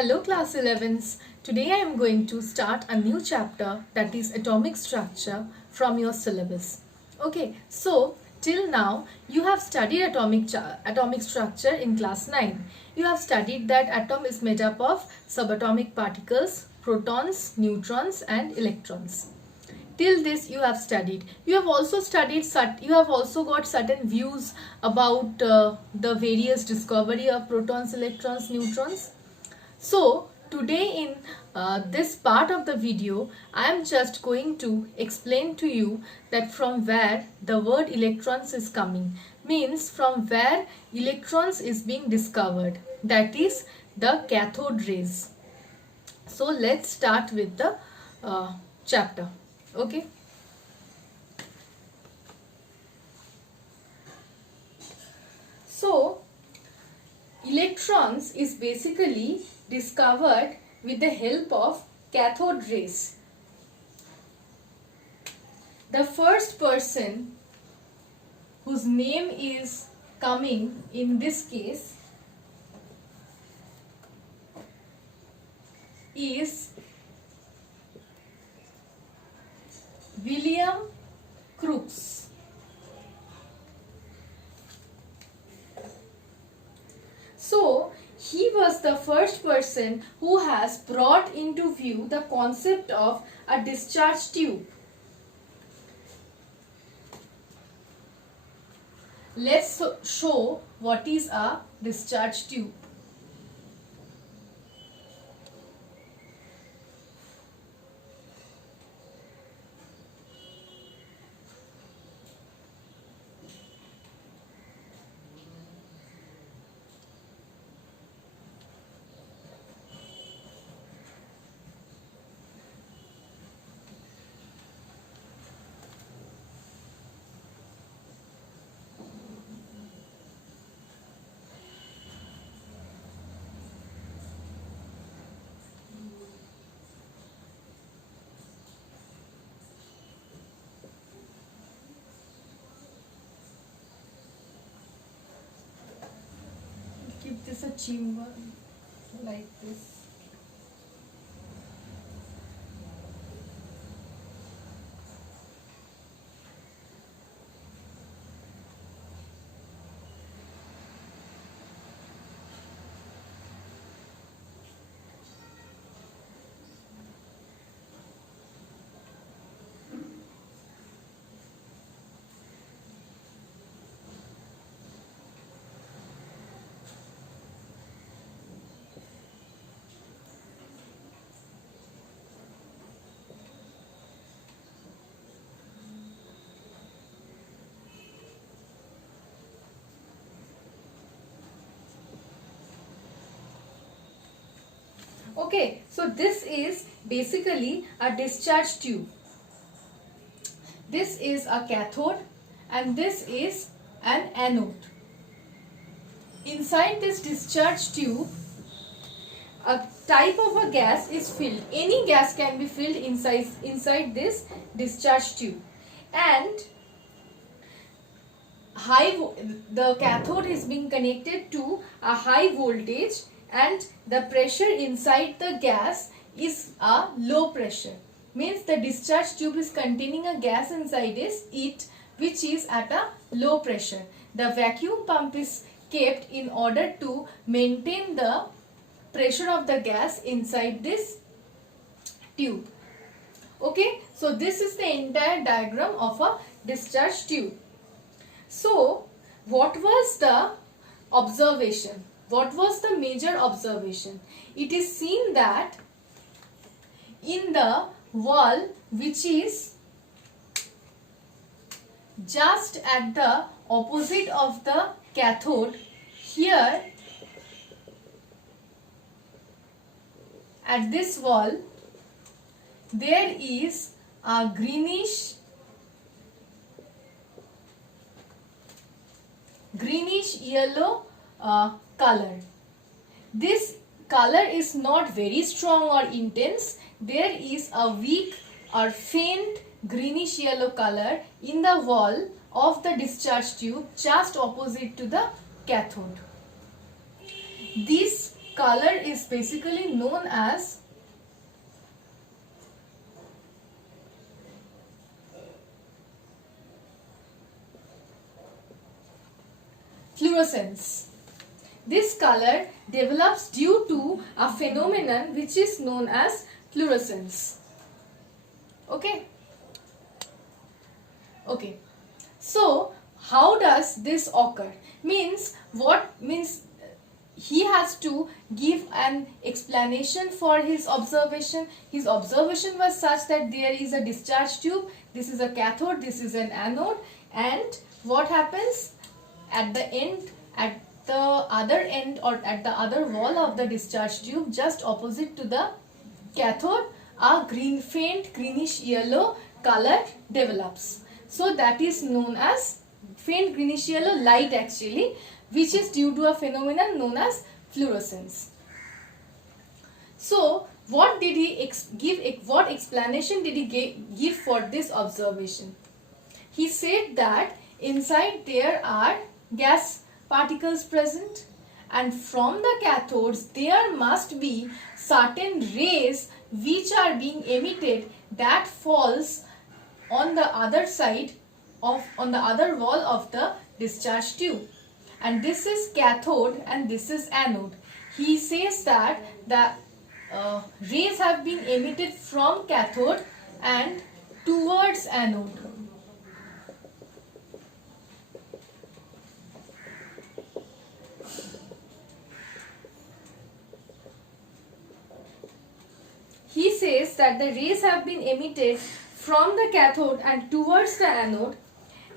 Hello class 11s. Today I am going to start a new chapter, that is atomic structure, from your syllabus. Okay, so till now you have studied atomic structure in class 9. You have studied that atom is made up of subatomic particles, protons, neutrons and electrons. Till this you have studied. You have also got certain views about the various discovery of protons, electrons, neutrons. So today in this part of the video, I am just going to explain to you that from where the word electrons is coming, means from where electrons is being discovered, that is the cathode rays. So let's start with the chapter. Okay. So electrons is basically discovered with the help of cathode rays. The first person whose name is coming in this case is William Crookes. So he was the first person who has brought into view the concept of a discharge tube. Let's show what is a discharge tube. Keep this a chamber like this. Okay, so this is basically a discharge tube. This is a cathode and this is an anode. Inside this discharge tube, a type of a gas is filled. Any gas can be filled inside this discharge tube, and the cathode is being connected to a high voltage, and the pressure inside the gas is a low pressure. Means the discharge tube is containing a gas inside it which is at a low pressure. The vacuum pump is kept in order to maintain the pressure of the gas inside this tube. Okay, so this is the entire diagram of a discharge tube. So what was the observation? What was the major observation? It is seen that in the wall which is just at the opposite of the cathode, here at this wall there is a greenish yellow color. This color is not very strong or intense. There is a weak or faint greenish yellow color in the wall of the discharge tube just opposite to the cathode. This color is basically known as fluorescence. This color develops due to a phenomenon which is known as fluorescence. Okay. Okay. So, how does this occur? Means he has to give an explanation for his observation. His observation was such that there is a discharge tube, this is a cathode, this is an anode, and what happens at the end, at the other end or at the other wall of the discharge tube, just opposite to the cathode, a faint greenish yellow color develops. So that is known as faint greenish yellow light actually, which is due to a phenomenon known as fluorescence. So what did he what explanation did he give for this observation? He said that inside there are gas particles present, and from the cathodes there must be certain rays which are being emitted that falls on the other side of, on the other wall of the discharge tube, and this is cathode and this is anode. He says that the rays have been emitted from cathode and towards anode. He says that the rays have been emitted from the cathode and towards the anode,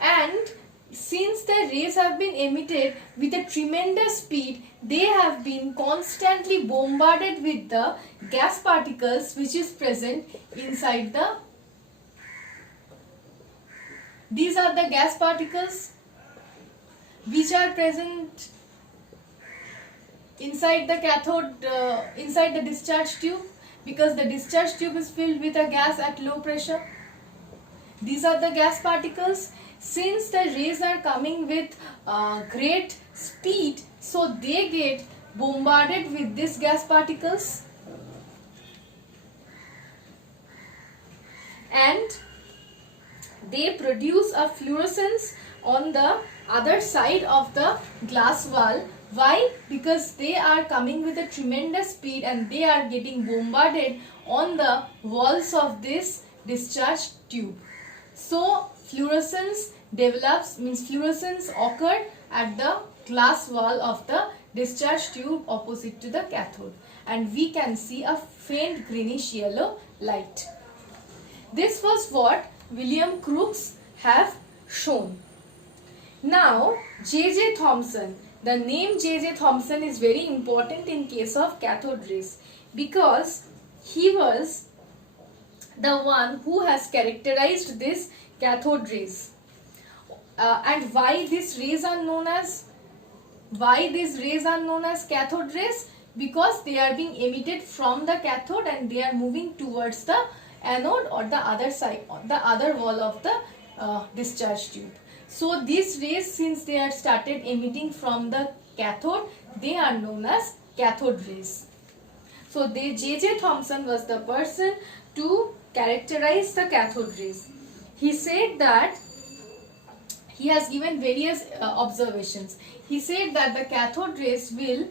and since the rays have been emitted with a tremendous speed, they have been constantly bombarded with the gas particles which is present inside the, these are the gas particles which are present inside the cathode, inside the discharge tube, because the discharge tube is filled with a gas at low pressure. These are the gas particles. Since the rays are coming with great speed, so they get bombarded with these gas particles, and they produce a fluorescence on the other side of the glass wall. Why? Because they are coming with a tremendous speed and they are getting bombarded on the walls of this discharge tube. So fluorescence develops, means fluorescence occurred at the glass wall of the discharge tube opposite to the cathode, and we can see a faint greenish yellow light. This was what William Crookes have shown. Now J.J. Thomson. The name J.J. Thomson is very important in case of cathode rays, because he was the one who has characterized this cathode rays. And why these rays are known as cathode rays? Because they are being emitted from the cathode and they are moving towards the anode or the other side, or the other wall of the discharge tube. So these rays, since they are started emitting from the cathode, they are known as cathode rays. So J.J. Thomson was the person to characterize the cathode rays. He said that he has given various observations. He said that the cathode rays will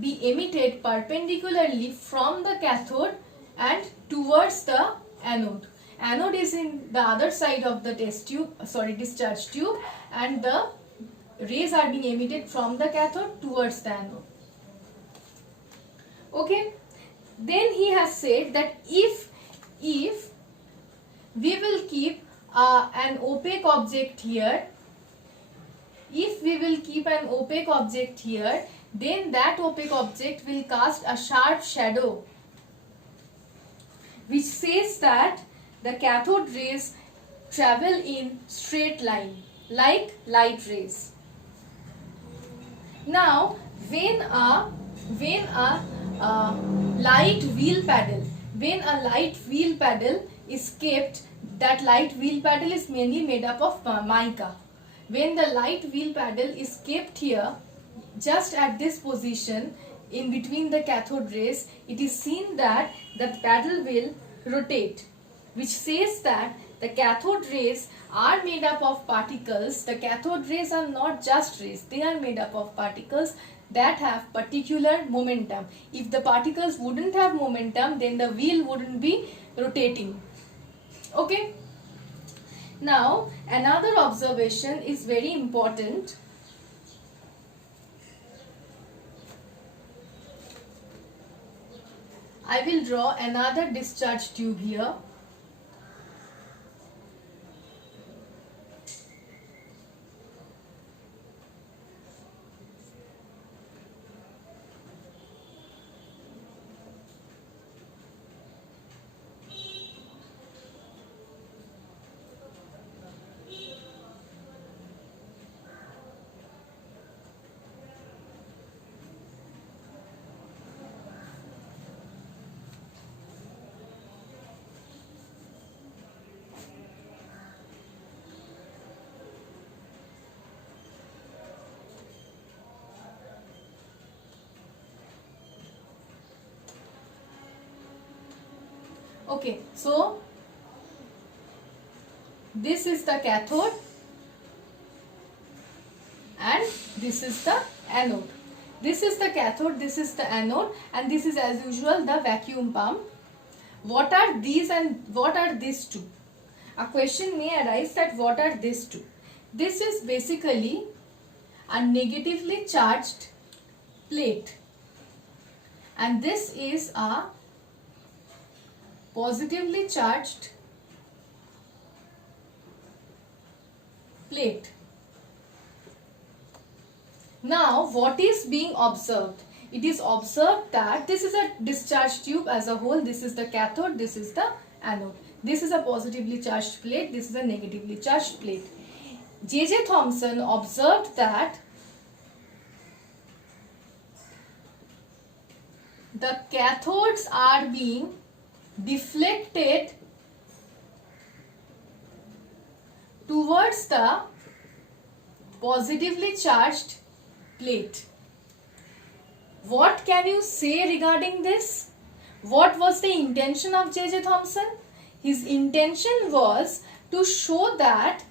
be emitted perpendicularly from the cathode and towards the anode. Anode is in the other side of the discharge tube, and the rays are being emitted from the cathode towards the anode. Okay. Then he has said that if we will keep an opaque object here, then that opaque object will cast a sharp shadow, which says that the cathode rays travel in straight line like light rays. Now when a light wheel paddle is kept, that light wheel paddle is mainly made up of mica. When the light wheel paddle is kept here, just at this position, in between the cathode rays, it is seen that the paddle will rotate, which says that the cathode rays are made up of particles. The cathode rays are not just rays, they are made up of particles that have particular momentum. If the particles wouldn't have momentum, then the wheel wouldn't be rotating. Okay. Now, another observation is very important. I will draw another discharge tube here. Okay, so this is the cathode and this is the anode. This is the cathode, this is the anode, and this is as usual the vacuum pump. What are these and what are these two? A question may arise that what are these two? This is basically a negatively charged plate and this is a positively charged plate. Now, what is being observed? It is observed that this is a discharge tube as a whole. This is the cathode, this is the anode. This is a positively charged plate, this is a negatively charged plate. J.J. Thomson observed that the cathodes are being deflected towards the positively charged plate. What can you say regarding this? What was the intention of J.J. Thomson? His intention was to show that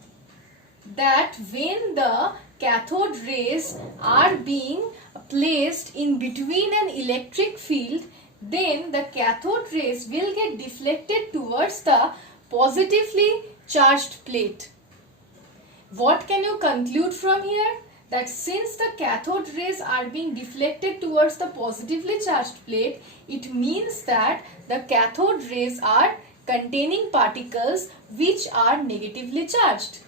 when the cathode rays are being placed in between an electric field, then the cathode rays will get deflected towards the positively charged plate. What can you conclude from here? That since the cathode rays are being deflected towards the positively charged plate, it means that the cathode rays are containing particles which are negatively charged.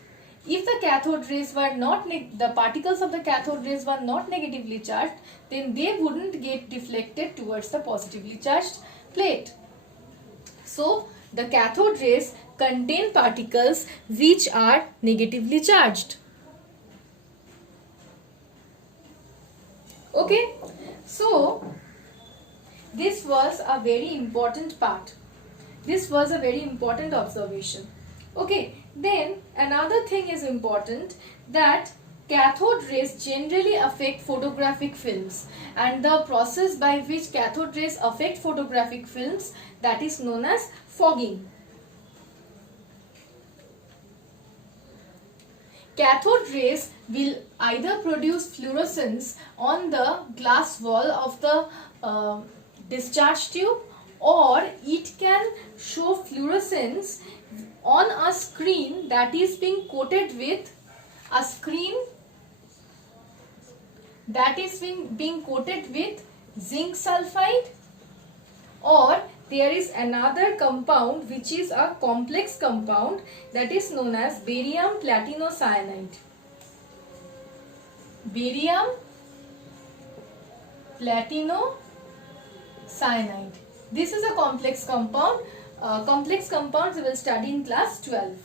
If the cathode rays were not, the particles of the cathode rays were not negatively charged, then they wouldn't get deflected towards the positively charged plate. So, the cathode rays contain particles which are negatively charged. Okay, so this was a very important part. This was a very important observation. Okay, then another thing is important, that cathode rays generally affect photographic films, and the process by which cathode rays affect photographic films, that is known as fogging. Cathode rays will either produce fluorescence on the glass wall of the discharge tube, or it can show fluorescence on a screen that is being coated with zinc sulfide, or there is another compound which is a complex compound that is known as barium platinocyanide. Barium platinocyanide. This is a complex compound. Complex compounds we will study in class 12.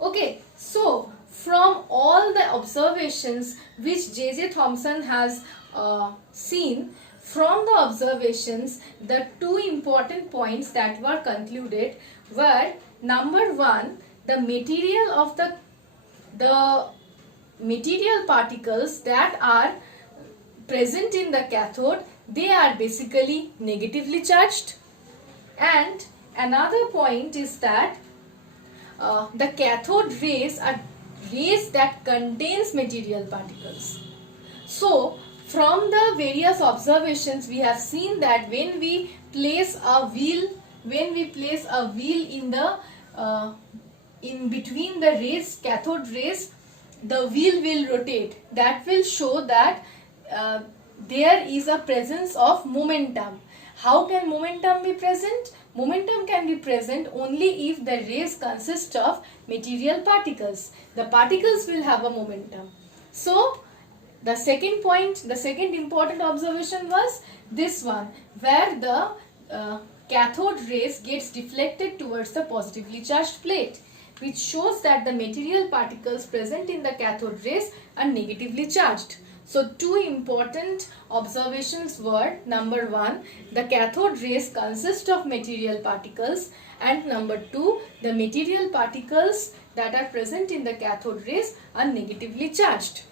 Okay, so from all the observations which J.J. Thomson has seen, from the observations, the two important points that were concluded were, number one, the material of the material particles that are present in the cathode, they are basically negatively charged. And another point is that the cathode rays are rays that contains material particles. So from the various observations, we have seen that when we place a wheel in the in between the rays, cathode rays, the wheel will rotate. That will show that there is a presence of momentum. How can momentum be present? Momentum can be present only if the rays consist of material particles. The particles will have a momentum. So the second point, the second important observation was this one, where the cathode rays gets deflected towards the positively charged plate, which shows that the material particles present in the cathode rays are negatively charged. So two important observations were, number one, the cathode rays consist of material particles, and number two, the material particles that are present in the cathode rays are negatively charged.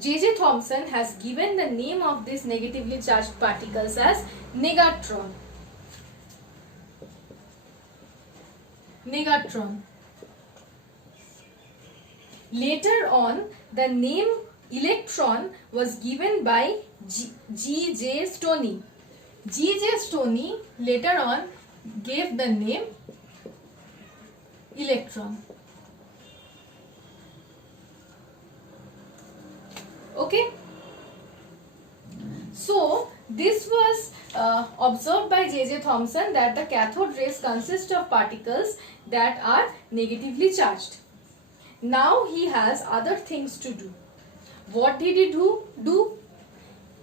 J.J. Thomson has given the name of these negatively charged particles as negatron. Negatron. Later on, the name electron was given by G.J. Stoney. G.J. Stoney later on gave the name electron. Okay. So this was observed by J.J. Thomson, that the cathode rays consist of particles that are negatively charged. Now he has other things to do. What did he do?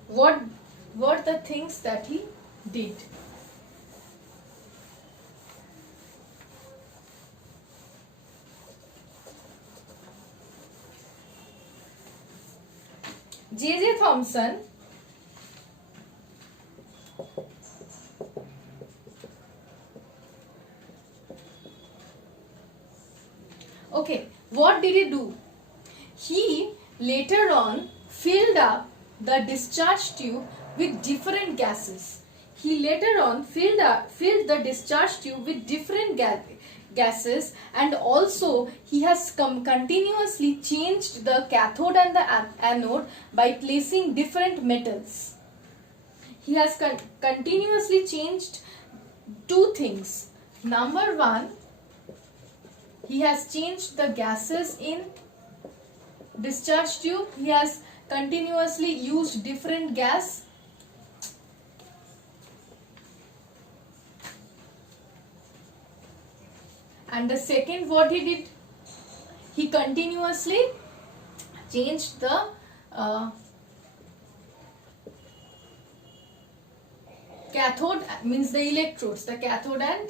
What were the things that he did? J.J. Thomson what did he do? He later on filled up the discharge tube with different gases. He later on filled the discharge tube with different gases, and also he has continuously changed the cathode and the anode by placing different metals. He has continuously changed two things. Number one, he has changed the gases in discharge tube. He has continuously used different gas. And the second, what he did, he continuously changed the cathode, means the electrodes, the cathode and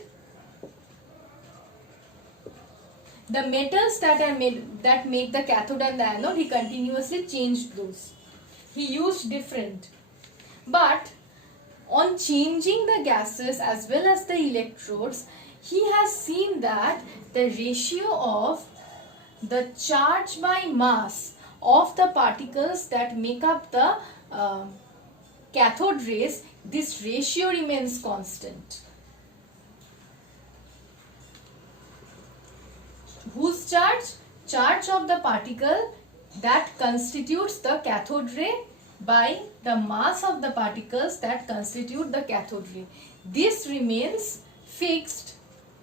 the metals that make the cathode and the anode. He continuously changed those. He used different. But on changing the gases as well as the electrodes, he has seen that the ratio of the charge by mass of the particles that make up the cathode rays, this ratio remains constant. Whose charge? Charge of the particle that constitutes the cathode ray by the mass of the particles that constitute the cathode ray. This remains fixed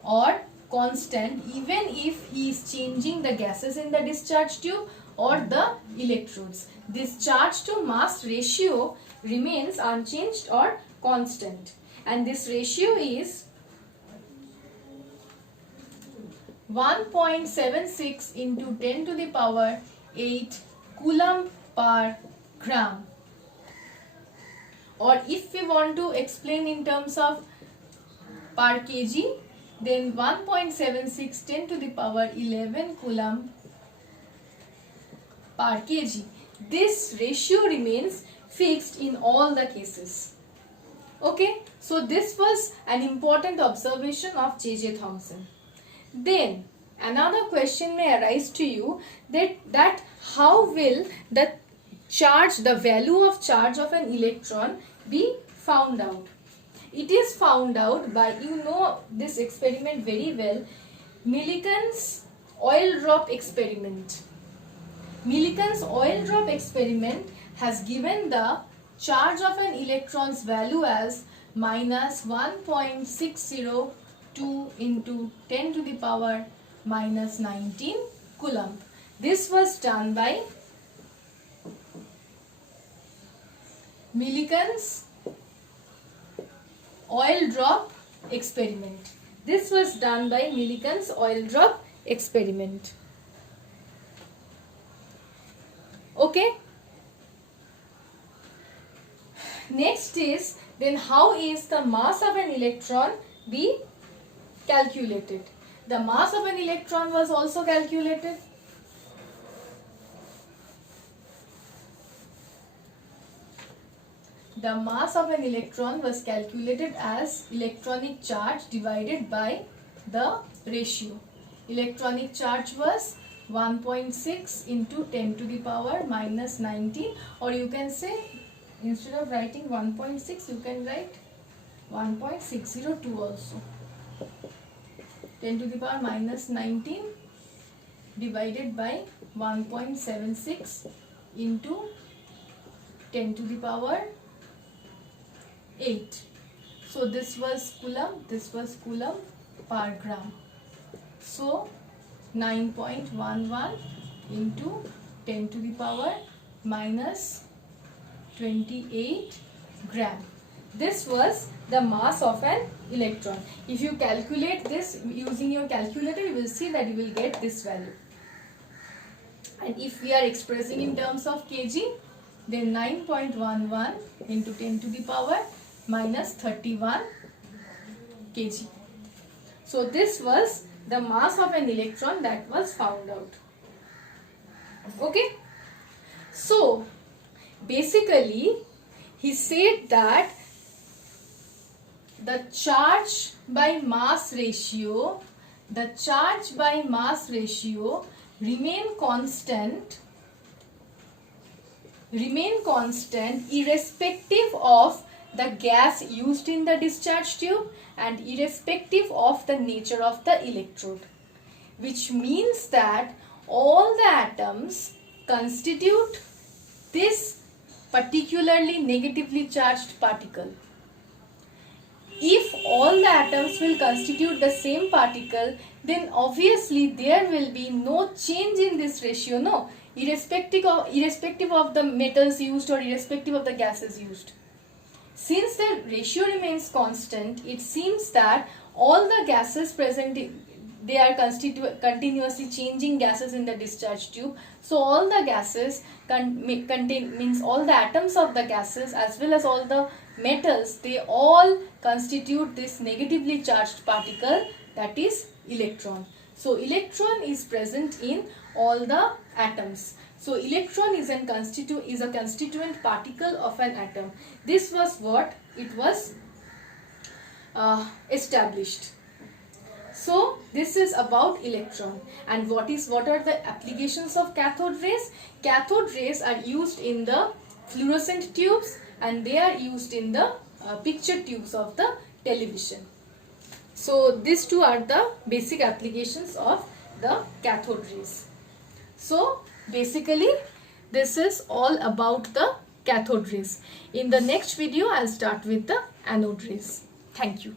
or constant even if he is changing the gases in the discharge tube or the electrodes. This charge to mass ratio remains unchanged or constant, and this ratio is 1.76 into 10 to the power 8 coulomb per gram. Or if we want to explain in terms of per kg, then 1.76 10 to the power 11 coulomb per kg. This ratio remains fixed in all the cases. Okay, so this was an important observation of J.J. Thomson. Then another question may arise to you, that how will the charge, the value of charge of an electron be found out. It is found out by, you know this experiment very well, Millikan's oil drop experiment. Millikan's oil drop experiment has given the charge of an electron's value as minus 1.602 into 10 to the power minus 19 coulomb. This was done by Millikan's oil drop experiment. This was done by Millikan's oil drop experiment. Okay. Next is, then how is the mass of an electron be calculated? The mass of an electron was also calculated. The mass of an electron was calculated as electronic charge divided by the ratio. Electronic charge was 1.6 into 10 to the power minus 19, or you can say, instead of writing 1.6, you can write 1.602 also. 10 to the power minus 19 divided by 1.76 into 10 to the power 8. So this was coulomb, this was coulomb per gram. So 9.11 into 10 to the power minus 28 gram. This was the mass of an electron. If you calculate this using your calculator, you will see that you will get this value. And if we are expressing in terms of kg, then 9.11 into 10 to the power minus 31 kg. So this was the mass of an electron that was found out. Okay. So basically he said that the charge by mass ratio remain constant irrespective of the gas used in the discharge tube and irrespective of the nature of the electrode, which means that all the atoms constitute this particularly negatively charged particle. If all the atoms will constitute the same particle, then obviously there will be no change in this ratio, no, irrespective of the metals used or irrespective of the gases used. Since the ratio remains constant, it seems that all the gases present, they are continuously changing gases in the discharge tube. So all the gases means all the atoms of the gases as well as all the metals, they all constitute this negatively charged particle, that is electron. So electron is present in all the atoms. So electron is a constituent particle of an atom. This was what it was established. So this is about electron. And what are the applications of cathode rays? Cathode rays are used in the fluorescent tubes and they are used in the picture tubes of the television. So these two are the basic applications of the cathode rays. So basically this is all about the cathode rays. In the next video I'll start with the anode rays. Thank you.